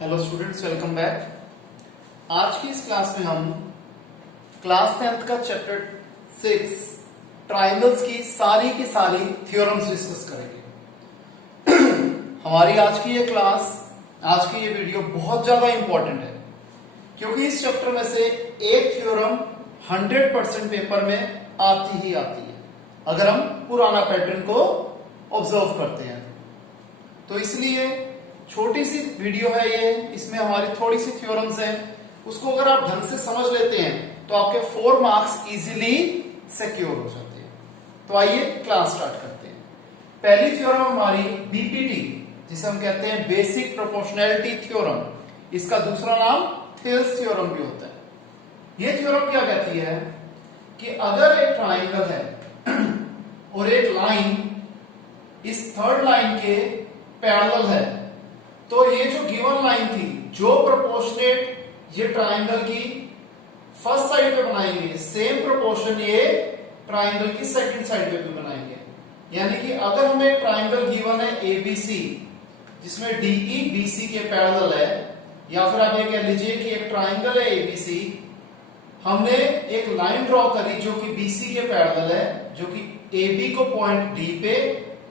Hello students, welcome back. आज की इस क्लास में हम क्लास 10th का चैप्टर 6 ट्राइंगल्स की सारी थ्योरम्स डिस्कस करेंगे। हमारी आज की ये वीडियो बहुत ज्यादा इंपॉर्टेंट है क्योंकि इस चैप्टर में से एक थ्योरम 100% पेपर में आती ही आती है अगर हम पुराना पैटर्न को ऑब्जर्व करते हैं। तो इसलिए छोटी सी वीडियो है ये, इसमें हमारी थोड़ी सी थ्योरम्स हैं, उसको अगर आप ढंग से समझ लेते हैं तो आपके 4 मार्क्स इजीली सिक्योर हो जाते हैं। तो आइए क्लास स्टार्ट करते हैं। पहली थ्योरम हमारी बीपीटी, जिसे हम कहते हैं बेसिक प्रोपोर्शनैलिटी थ्योरम। इसका दूसरा नाम थेल्स थ्योरम भी होता है। ये थ्योरम क्या कहती है कि अगर एक ट्राइंगल है और एक लाइन इस थर्ड लाइन के पैरेलल है, तो ये जो गिवन लाइन थी, जो प्रोपोर्शनेट ये ट्राइंगल की फर्स्ट साइड पे बनाएंगे, सेम प्रोपोर्शन ये ट्राइंगल की सेकंड साइड पे भी बनाएंगे। यानी कि अगर हमें एक ट्राइंगल गिवन है एबीसी, जिसमें डीई बीसी के पैरेलल है, या फिर आप ये कह लीजिए कि एक ट्राइंगल है एबीसी, हमने एक लाइन ड्रॉ करी जो कि बीसी के पैरेलल है, जो कि एबी को पॉइंट डी पे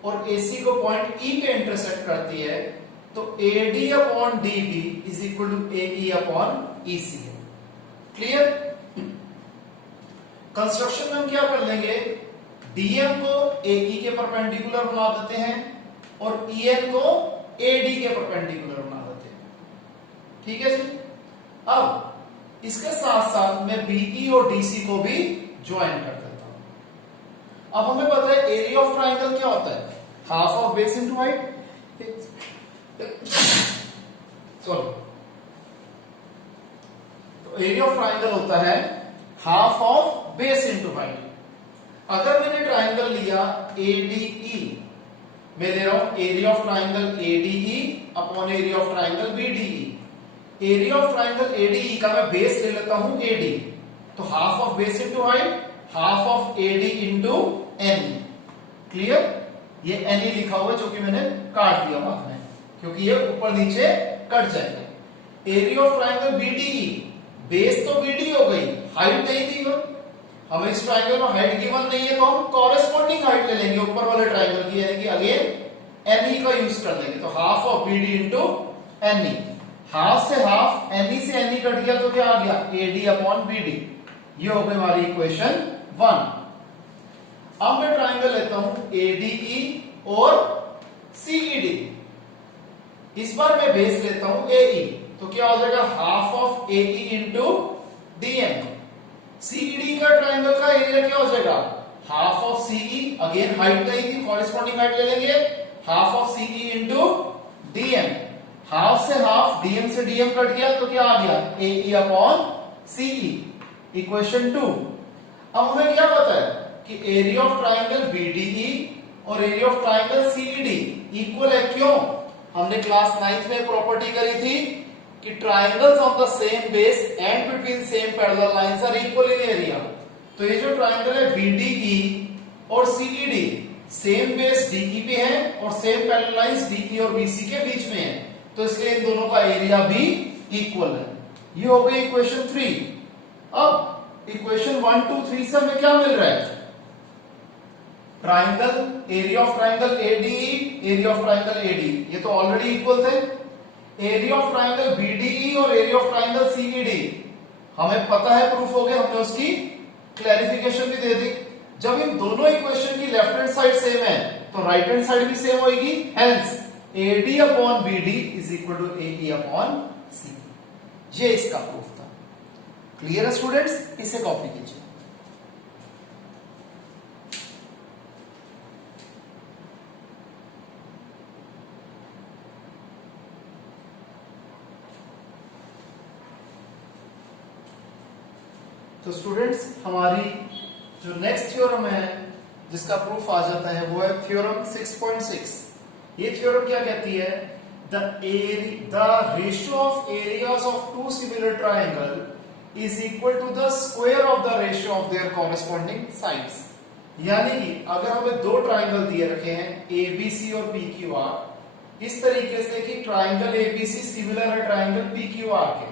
और एसी को पॉइंट ई पे इंटरसेक्ट करती है, तो AD upon DB is equal to AE upon EC है। क्लियर? कंस्ट्रक्शन में हम क्या कर लेंगे, DM को AE के परपेंडिकुलर बना देते हैं और EN को AD के परपेंडिकुलर बना देते हैं। ठीक है जी। अब इसके साथ साथ मैं BE और DC को भी ज्वाइन कर देता हूं। अब हमें पता है एरिया ऑफ ट्राइंगल क्या होता है, half of base into height. तो एरिया ऑफ ट्राइंगल होता है half of base into height. अगर मैंने ट्राइंगल लिया ADE, मैं ले रहा हूं area of triangle ADE upon area of triangle BDE। Area of triangle ADE का मैं बेस ले लेता हूं AD, तो half of base into height, half of AD into NE। Clear? ये NE लिखा हुआ है जो कि मैंने काट दिया बाद में, क्योंकि ये ऊपर नीचे कट जाएगा। Area of triangle BDE, base तो BD हो गई, हाइट नहीं दी हो, हमें इस ट्राइंगल में हाइट गिवन नहीं है, तो हम कॉरेस्पॉन्डिंग हाइट ले लेंगे ऊपर वाले ट्राइंगल की, यानी कि अगेन NE का यूज कर लेंगे। तो half of BD into NE, half से हाफ, NE से NE कट गया तो क्या आ गया, AD अपॉन BD। ये हो गई हमारी इक्वेशन 1। अब मैं ट्राइंगल लेता हूं ADE और CED। इस बार मैं बेस लेता हूं AE, तो क्या हो जाएगा, half of AE into DM। CED का ट्राइंगल का एरिया क्या हो जाएगा, half of CE, again height नहीं थी, कॉरेस्पॉन्डिंग हाइट ले लेंगे, half of CE into DM। Half से हाफ, DM से DM कट गया तो क्या आ गया, AE अपॉन CE। इक्वेशन 2। अब हमें क्या पता है कि एरिया ऑफ ट्राइंगल BDE और area of triangle CED equal है। क्यों? हमने क्लास 9th में प्रॉपर्टी करी थी कि triangles of the same base and between same parallel lines are equal in area. तो ये जो ट्राइंगल है BDE और CED, सेम बेस DE पे है और सेम पैरेलल लाइंस DE और BC के बीच में है, तो इसलिए इन दोनों का एरिया भी इक्वल है। ये हो गई इक्वेशन 3। अब इक्वेशन 1 2 3 से हमें क्या मिल रहा है, triangle, area of triangle ADE, area of triangle AD, ये तो ऑलरेडी इक्वल थे। एरिया ऑफ ट्राइंगल BDE और एरिया ऑफ ट्राइंगल CED हमें पता है, प्रूफ हो गया, हमने उसकी क्लैरिफिकेशन भी दे दी। जब इन दोनों इक्वेशन की लेफ्ट हैंड साइड सेम है तो राइट हैंड साइड भी सेम होगी, hence AD upon BD is equal to AE upon CE। ये इसका प्रूफ था। क्लियर है स्टूडेंट्स? इसे कॉपी कीजिए। तो स्टूडेंट्स, हमारी जो नेक्स्ट थ्योरम है जिसका प्रूफ आ जाता है वो है थ्योरम 6.6। ये थ्योरम क्या कहती है, the ratio of areas of two similar triangle is equal to the square of the ratio of their corresponding sides. यानी कि अगर हमें दो ट्राइंगल दिए रखे हैं ABC और PQR, इस तरीके से कि ट्राइंगल एबीसी सिमिलर है ट्राइंगल पीक्यूआर के,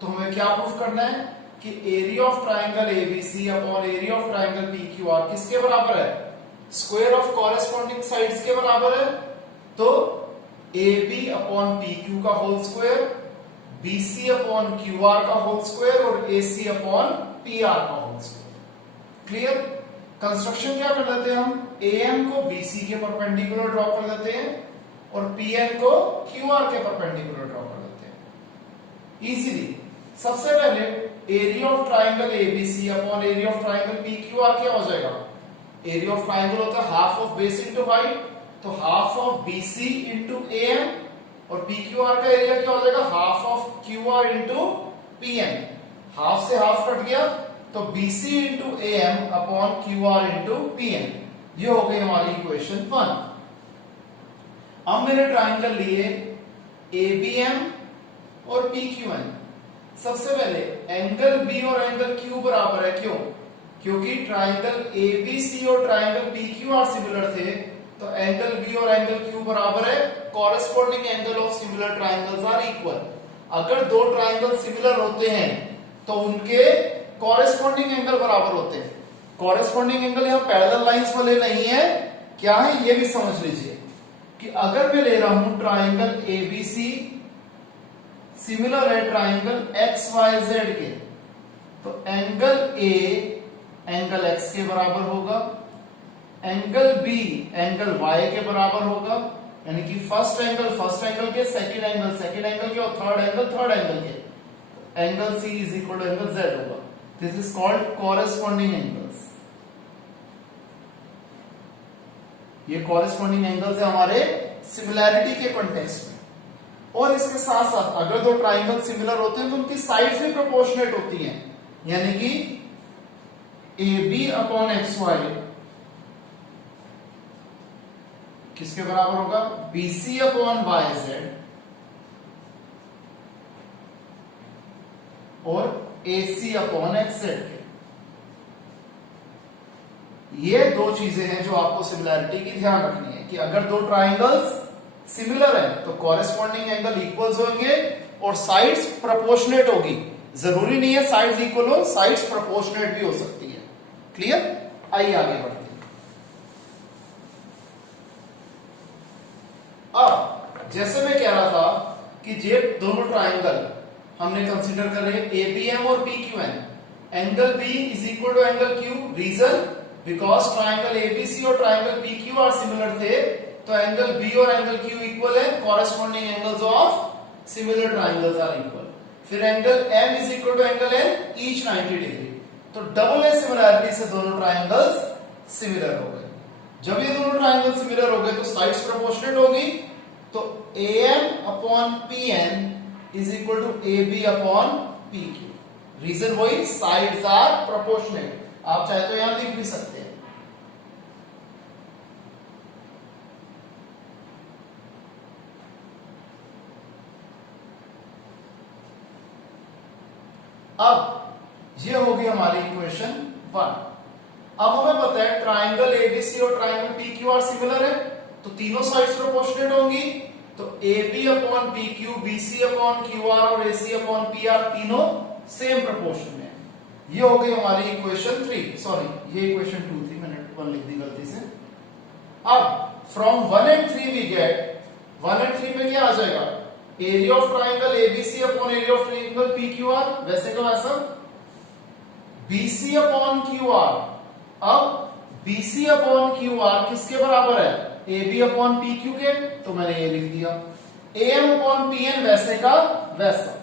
तो हमें क्या प्रूफ करना है कि area of triangle ABC upon area of triangle PQR किसके बराबर है, स्क्वायर ऑफ कॉरेस्पॉन्डिंग साइड्स के बराबर है। तो AB अपॉन PQ का whole square, BC upon QR का होल स्क्वायर और AC अपॉन PR का होल स्क्वायर। क्लियर। कंस्ट्रक्शन क्या कर देते हैं हम, AM को BC के परपेंडिकुलर ड्रॉ कर देते हैं और PN को QR के परपेंडिकुलर ड्रॉ कर देते हैं इजीली। सबसे पहले area of triangle ABC upon area of triangle PQR क्या हो जाएगा, एरिया ऑफ ट्राइंगल होता है half of base into height, तो half of BC into AM, और PQR का एरिया क्या हो जाएगा, half of QR into PM। Half से हाफ कट गया तो BC into AM upon QR into PM। ये हो गई हमारी इक्वेशन 1। अब मैंने ट्राइंगल लिए ABM और PQN। सबसे पहले एंगल B और एंगल Q बराबर है, क्यों, क्योंकि ट्राइंगल ABC और ट्राइंगल PQR सिमिलर थे, तो एंगल B और एंगल Q बराबर है, corresponding angle of similar triangles are equal. अगर दो ट्राइंगल सिमिलर होते हैं तो उनके कॉरेस्पॉन्डिंग एंगल बराबर होते हैं। कॉरेस्पॉन्डिंग एंगल यहां पैरेलल लाइंस वाले नहीं है, क्या है ये भी समझ लीजिए कि अगर मैं ले रहा हूं ट्राइंगल ABC सिमिलर है ट्राइंगल XYZ के, तो एंगल A एंगल X के बराबर होगा, एंगल B एंगल Y के बराबर होगा, यानी कि फर्स्ट एंगल के, सेकंड एंगल के और थर्ड एंगल के। Angle C is equal to angle Z होगा। This is called corresponding angles. ये कॉरेस्पॉन्डिंग एंगल्स है हमारे सिमिलैरिटी के कॉन्टेक्स्ट में। और इसके साथ साथ अगर दो ट्राइंगल सिमिलर होते हैं तो उनकी साइड्स भी प्रोपोर्शनेट होती हैं, यानी कि AB अपॉन XY किसके बराबर होगा, BC अपॉन YZ और AC अपॉन XZ के। ये दो चीजें हैं जो आपको सिमिलैरिटी की ध्यान रखनी है कि अगर दो ट्राइंगल्स सिमिलर है तो कॉरेस्पॉन्डिंग एंगल इक्वल्स होंगे और साइड्स प्रोपोर्शनेट होगी। जरूरी नहीं है साइड्स इक्वल हो, साइड्स प्रोपोर्शनेट भी हो सकती है। क्लियर। आइए आगे बढ़ते हैं। अब जैसे मैं कह रहा था कि ये दोनों ट्राइंगल हमने कंसीडर कर रहे ABM और PQN। Angle B is equal to angle Q। Reason, because triangle ABC और ट्राइंगल PQR सिमिलर थे, तो एंगल B और एंगल Q इक्वल है, corresponding angles of similar triangles are equal. फिर angle M is equal to angle N, each 90 degree. तो double A similarity से दोनों triangles similar हो गए। जब ये दोनों ट्राइंगल सिमिलर हो गए तो साइड्स प्रोपोर्शनेट होगी, तो AM upon PN is equal to AB upon PQ। Reason वही, साइड्स आर प्रोपोर्शनेट। आप चाहे तो यहां लिख भी सकते हैं। अब ये होगी हमारी इक्वेशन 1। अब हमें पता है ट्राइंगल ABC और ट्राइंगल PQR सिमिलर है, तो तीनों साइड्स प्रोपोर्शनेट होंगी। तो AB upon PQ, BC upon QR और AC अपॉन PR तीनों सेम प्रोपोर्शन में। ये हो गई हमारी इक्वेशन 3। सॉरी, ये इक्वेशन 2 थी, मैंने 1 लिख दी गलती से। अब from 1 and 3 we get, 1 and 3 में क्या आ जाएगा, area of triangle ABC upon area of triangle PQR, वैसे का वैसा BC अपॉन QR। अब BC अपॉन QR किसके बराबर है, AB अपॉन PQ के, तो मैंने ये लिख दिया। AM अपॉन PN वैसे का वैसा।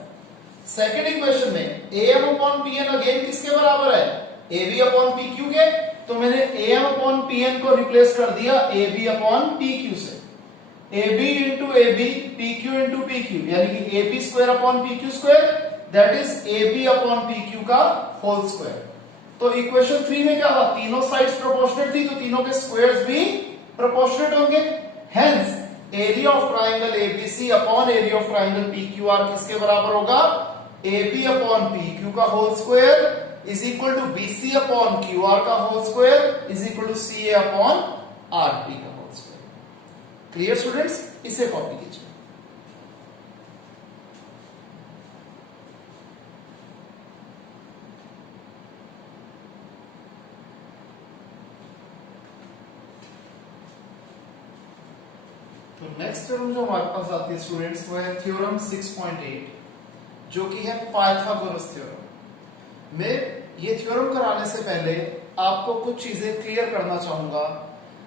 सेकेंड इक्वेशन में AM अपॉन PN अगेन किसके बराबर है, AB अपॉन PQ के, तो मैंने AM अपॉन PN को रिप्लेस कर दिया AB अपॉन PQ से। AB into AB, PQ into PQ, यानी कि AB square upon PQ square, that is AB upon PQ का होल स्क्वायर। तो इक्वेशन 3 में क्या था, तीनों साइड्स प्रोपोर्शनेट थी, तो तीनों के स्क्वायर्स भी प्रोपोर्शनेट होंगे। Hence area of triangle ABC upon area of triangle PQR किसके बराबर होगा, AB अपॉन PQ का whole square is equal to BC upon QR का whole square is equal to CA upon RP का whole square. Clear students, इसे copy कीजिए। तो next theorem जो हमारे पास आती है स्टूडेंट्स वो है थ्योरम 6.8 जो कि है पाइथागोरस थ्योरम। मैं ये थ्योरम कराने से पहले आपको कुछ चीजें क्लियर करना चाहूंगा,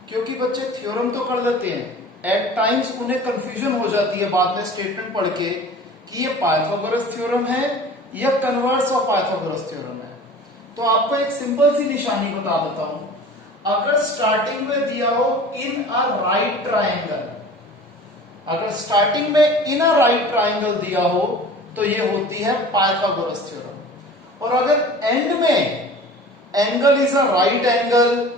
क्योंकि बच्चे थ्योरम तो कर लेते हैं, एट टाइम्स उन्हें कंफ्यूजन हो जाती है बाद में स्टेटमेंट पढ़ के कि ये पाइथागोरस थ्योरम है या कन्वर्स ऑफ पाइथागोरस थ्योरम है। तो आपको एक सिंपल सी निशानी बता देता हूं। अगर स्टार्टिंग में दिया हो इन अ राइट ट्रायंगल, अगर स्टार्टिंग में इन अ राइट ट्रायंगल दिया हो तो ये होती है पाइथागोरस थ्योरम। और अगर एंड में angle is a right angle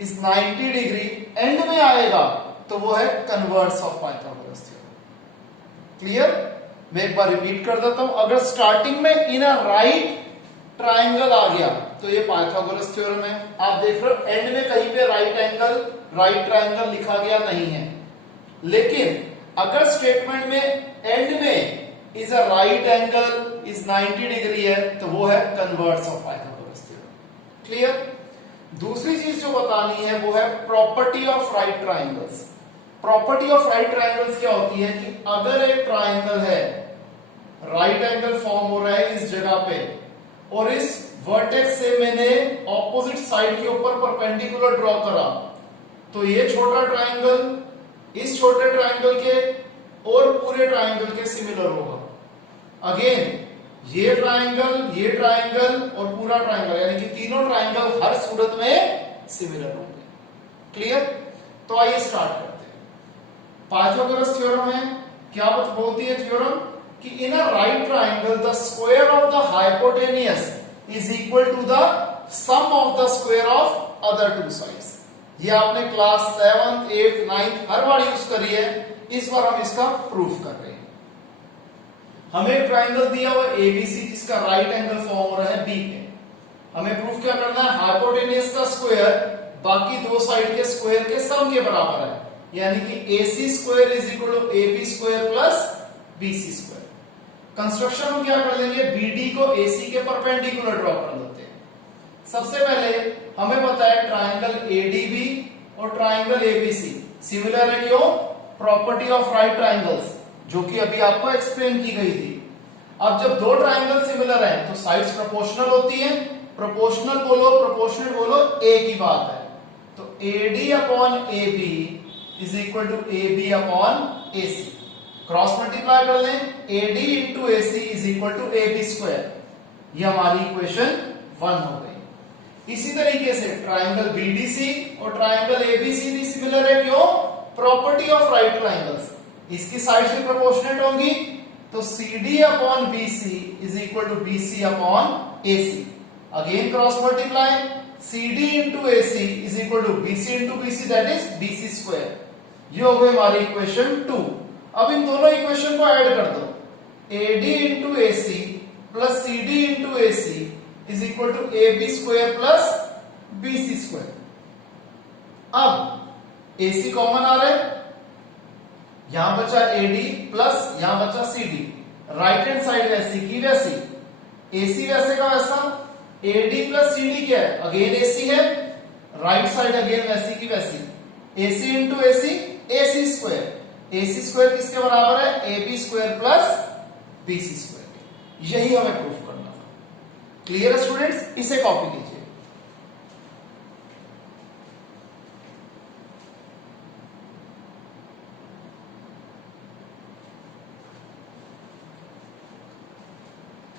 is 90 degree and में आएगा तो वो है converse of Pythagoras theorem. Clear, मैं एक बार रिपीट कर देता हूं। अगर स्टार्टिंग में इन अ राइट ट्रायंगल आ गया तो ये पाइथागोरस थ्योरम है। आप देख रहे हो एंड में कहीं पे राइट एंगल राइट ट्रायंगल लिखा गया नहीं है, लेकिन अगर स्टेटमेंट में एंड में is a right angle is 90 degree है तो वो है converse of Pythagoras theorem. Clear. दूसरी चीज जो बतानी है वो है property of right triangles. Property of right triangles क्या होती है कि अगर एक ट्रायंगल है, राइट एंगल फॉर्म हो रहा है इस जगह पे, और इस वर्टेक्स से मैंने ऑपोजिट साइड के ऊपर परपेंडिकुलर ड्रॉ करा, तो ये छोटा ट्रायंगल इस छोटे ट्रायंगल के और पूरे ट्रायंगल के सिमिलर होगा। अगेन ये ट्रायंगल और पूरा ट्रायंगल, यानी कि तीनों ट्रायंगल हर सूरत में सिमिलर होंगे। क्लियर। तो आइए स्टार्ट करते हैं। पाइथागोरस थ्योरम है, क्या बोलती है थ्योरम कि in a right triangle the square of the hypotenuse is equal to the sum of the square of other two sides. ये आपने क्लास 7th 8th 9th हर बार यूज करी है, इस बार हम इसका प्रूफ कर रहे हैं। हमें एक ट्रायंगल दिया हुआ एबीसी जिसका राइट एंगल फॉर्म हो रहा है बी पे। हमें प्रूफ क्या करना है, हाइपोटेनियस का स्क्वायर बाकी दो साइड के स्क्वायर के सम के बराबर है, यानी कि AC square is equal to AB square plus BC square. Construction हम क्या कर लेंगे, BD को AC के परपेंडिकुलर ड्रॉ कर लेते हैं। सबसे पहले हमें पता है ट्रायंगल ADB और ट्रायंगल ABC सिमिलर है, क्यों, प्रॉपर्टी ऑफ राइट ट्रायंगल्स जो कि अभी आपको एक्सप्लेन की गई थी। अब जब दो ट्रायंगल सिमिलर हैं तो साइड्स प्रोपोर्शनल होती हैं। प्रोपोर्शनल बोलो प्रोपोर्शनल बोलो एक ही बात है। तो AD upon AB is equal to AB upon AC। Cross multiply कर लें, AD into AC is equal to AB square. ये हमारी इक्वेशन 1 हो गई। इसी तरीके से ट्रायंगल BDC और ट्रायंगल ABC भी सिमिलर है, क्यों, प्रॉपर्टी ऑफ राइट ट्रायंगल्स, इसकी साइड्स भी प्रोपोर्शनेट होंगी। तो CD upon BC is equal to BC upon AC। Again cross multiply, CD into AC is equal to BC into BC that is BC square. ये हो गई हमारी equation 2। अब इन दोनों इक्वेशन को ऐड कर दो, AD into AC plus CD into AC is equal to AB square plus BC square. अब AC कॉमन आ रहा है, यहां बचा AD प्लस यहां बचा CD। राइट हैंड साइड वैसी की वैसी, AC वैसे का वैसा, AD प्लस CD क्या है, अगेन AC है, राइट साइड अगेन वैसी की वैसी, AC into AC AC square. AC square किसके बराबर है, AB square plus BC square. यही हमें प्रूफ करना था। क्लियर है स्टूडेंट्स, इसे कॉपी कीजिए।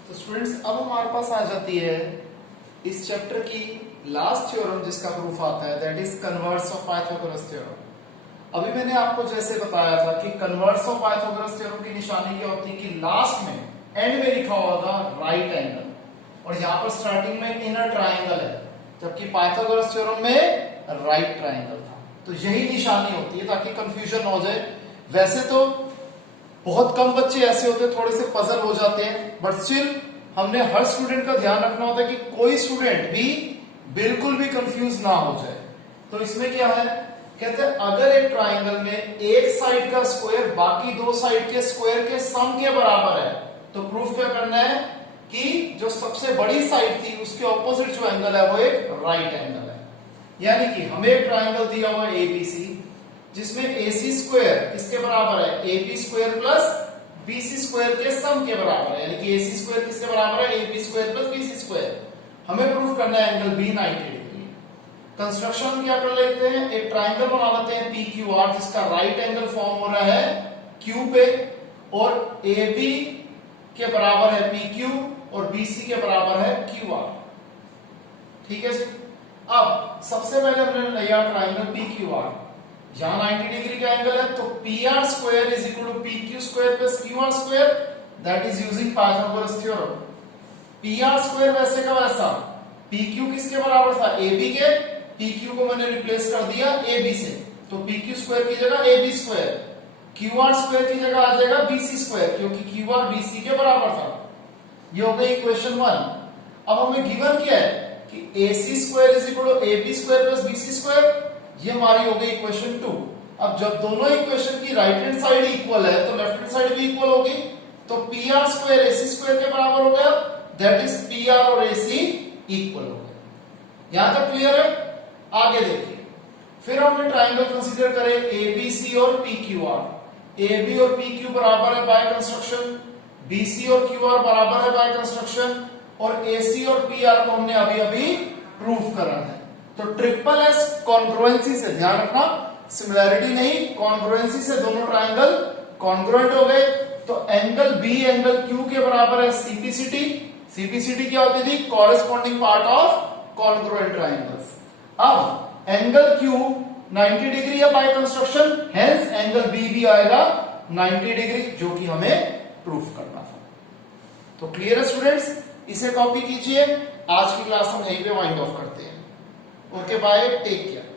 तो स्टूडेंट्स अब हमारे पास आ जाती है इस चैप्टर की लास्ट थ्योरम जिसका प्रूफ आता है, that is converse of Pythagoras theorem. अभी मैंने आपको जैसे बताया था कि कन्वर्स ऑफ पाइथागोरस थ्योरम की निशानी क्या होती है कि लास्ट में एंड में लिखा होगा राइट एंगल, और यहां पर स्टार्टिंग में इनर ट्रायंगल है, जबकि पाइथागोरस थ्योरम में राइट ट्रायंगल था। तो यही निशानी होती है ताकि कंफ्यूजन हो जाए। वैसे तो बहुत कम बच्चे ऐसे होते हैं, थोड़े से पजल हो जाते हैं, बट स्टिल हमने हर स्टूडेंट का ध्यान रखना होता है कि कोई स्टूडेंट भी बिल्कुल भी कंफ्यूज ना हो जाए। तो इसमें क्या है कहते हैं अगर एक ट्राइंगल में एक साइड का स्क्वायर बाकी दो साइड के स्क्वायर के सम के बराबर है, तो प्रूफ क्या करना है कि जो सबसे बड़ी साइड थी उसके ऑपोजिट जो एंगल है वो एक राइट एंगल है। यानी कि हमें एक ट्राइंगल दिया हुआ है एबीसी, जिसमें एसी स्क्वायर किसके बराबर है, AB square plus BC square के सम के बराबर है। यानी कि एसी स्क्वायर किसके बराबर है, AB square plus BC square. हमें प्रूफ करना है एंगल बी 90 डिग्री। कंस्ट्रक्शन क्या कर लेते हैं, एक ट्राइंगल बना लेते हैं पी क्यू आर, जिसका राइट एंगल फॉर्म हो रहा है क्यू पे, और ए बी के बराबर है पी क्यू और बीसी के बराबर है क्यू आर। ठीक है जी। अब सबसे पहले हमने लिया ट्राइंगल पी क्यू आर, यहां 90 डिग्री का एंगल है, तो P R square is equal to P Q square plus Q R square, that is using Pythagoras theorem. P R square वैसे का वैसा, पी क्यू किसके बराबर था, ए बी के, पी क्यू को मैंने रिप्लेस कर दिया ए बी से, तो पी क्यू स्क्वायर की जगह A B square, Q R square की जगह आ जाएगा बीसी स्क्वायर, क्योंकि क्यू आर बीसी के बराबर था। ये हो गई इक्वेशन 1। अब हमें गिवन क्या है कि AC square is equal to AB square plus BC square, ये हमारी हो गई इक्वेशन 2। अब जब दोनों इक्वेशन की राइट हैंड साइड इक्वल है तो लेफ्ट हैंड साइड भी इक्वल होगी, तो PR स्क्वायर AC स्क्वायर के बराबर हो गया, दैट इज PR और AC इक्वल हो गया। यहां तक क्लियर है? आगे देखिए, फिर हमने ट्राइंगल कंसीडर करें ABC और PQR। AB और PQ बराबर है बाय कंस्ट्रक्शन, BC और QR बराबर है बाय कंस्ट्रक्शन, और AC और PR को हमने अभी अभी प्रूफ करा है। तो ट्रिपल एस कॉन्ग्रुएंसी से, ध्यान रखना सिमिलैरिटी नहीं, कॉन्ग्रुएंसी से दोनों ट्राइंगल कॉन्ग्रुएंट हो गए। तो एंगल B एंगल Q के बराबर है CPCT। CPCT क्या होती थी, corresponding part of congruent triangles. अब एंगल Q 90 डिग्री है by construction, hence angle B भी आएगा 90 डिग्री, जो कि हमें प्रूफ करना था। तो क्लियर है स्टूडेंट्स? इसे कॉपी कीजिए। आज की क्लास हम यहीं पे वाइंड ऑफ करते हैं। Okay bye, take care.